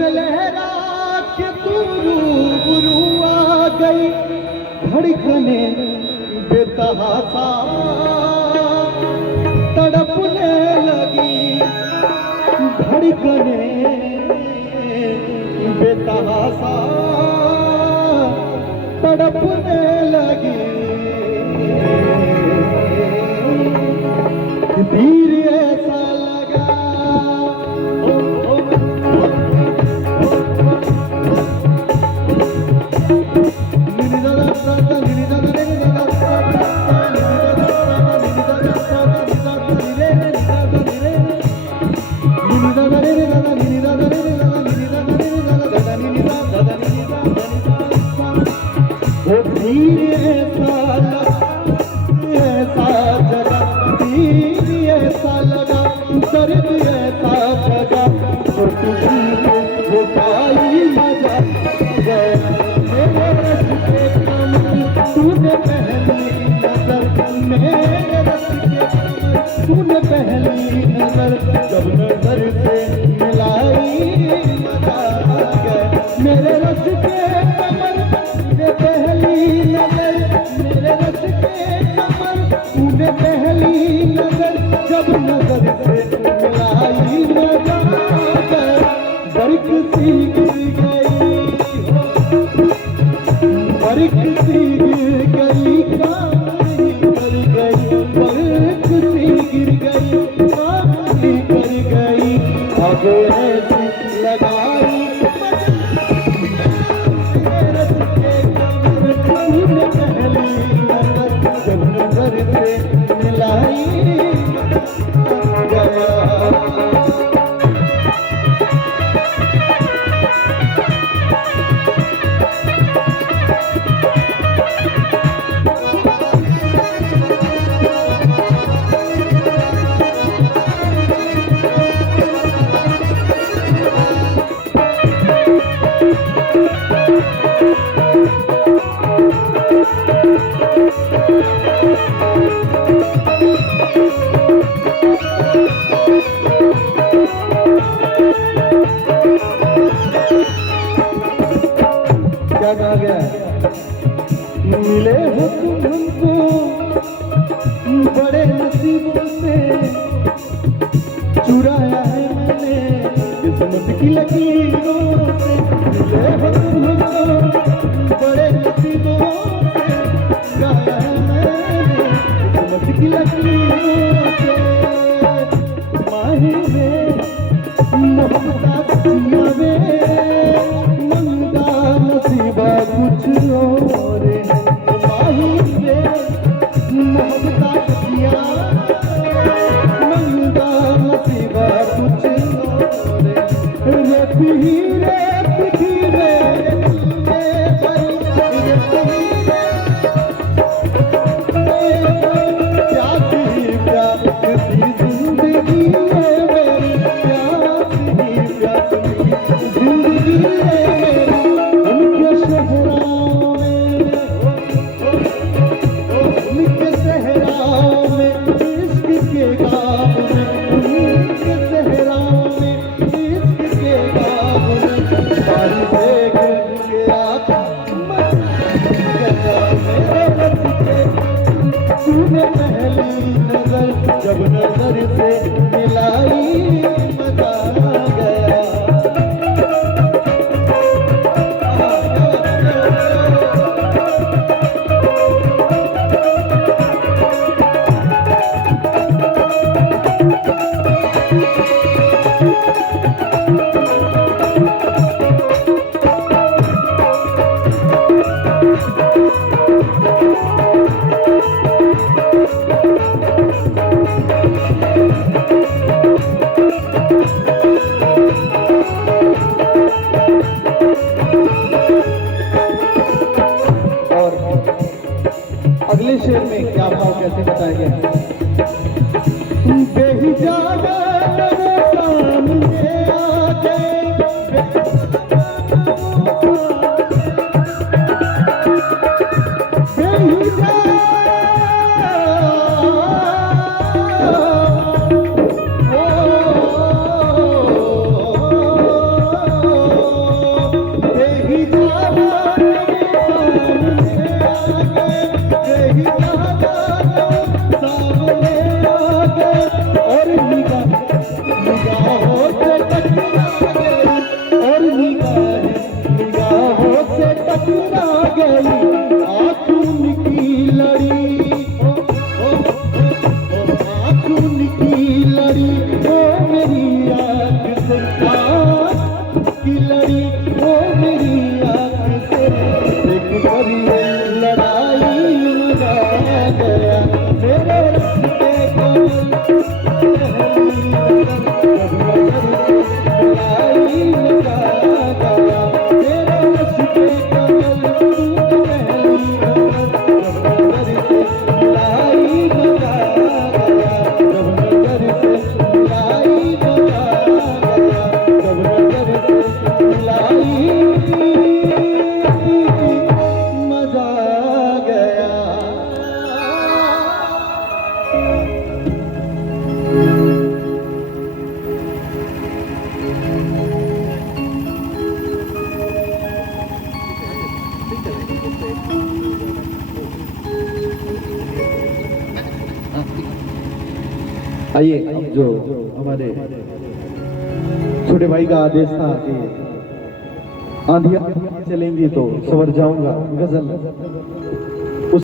लहरा के तू रूबरू आ गई, धड़कने बेतहासा तड़पने लगी, धड़कने बेतहासा तड़पने लगी। तीर ऐसा लगा तूने पहली नजर जब नजर से मिलाई, मजा आ गया मेरे रस के कमर ने पहली नजर, मेरे रस के कमर तूने पहली नजर जब नजर से मिलाई, मजा आ गया बरक सी गिर गई, बरक सी गिर गई, ऐसी लगाई तूने पहली नजर जब नजर से मिलाई, गया क्या कहा गया है? मिले हो तुम हमको बड़े नसीबों से, चुराया है मैंने किस्मत की लकीरों से, मिले हो तुम हमको बड़े नसीबों से, चुराया है मैंने किस्मत की लकीरों से, माही में मोहब्बत जिया में नसीबा कुछ और है, माही से मोहब्बत किया मंगा नसीबा कुछ और है, रे पीरे पीरे प्यासी प्यासी जिंदगी है मेरी, प्यासी प्यासी जिंदगी है तूने पहली नजर जब नजर से मिलाई, मजा आ गया। अगले शेर में क्या भाव कैसे बताएंगे? बेहिजागा मेरे सामने आके बेहिजागा आइए, अब जो हमारे छोटे भाई का आदेश था कि आंधियां चलेंगी तो सवर जाऊंगा गजल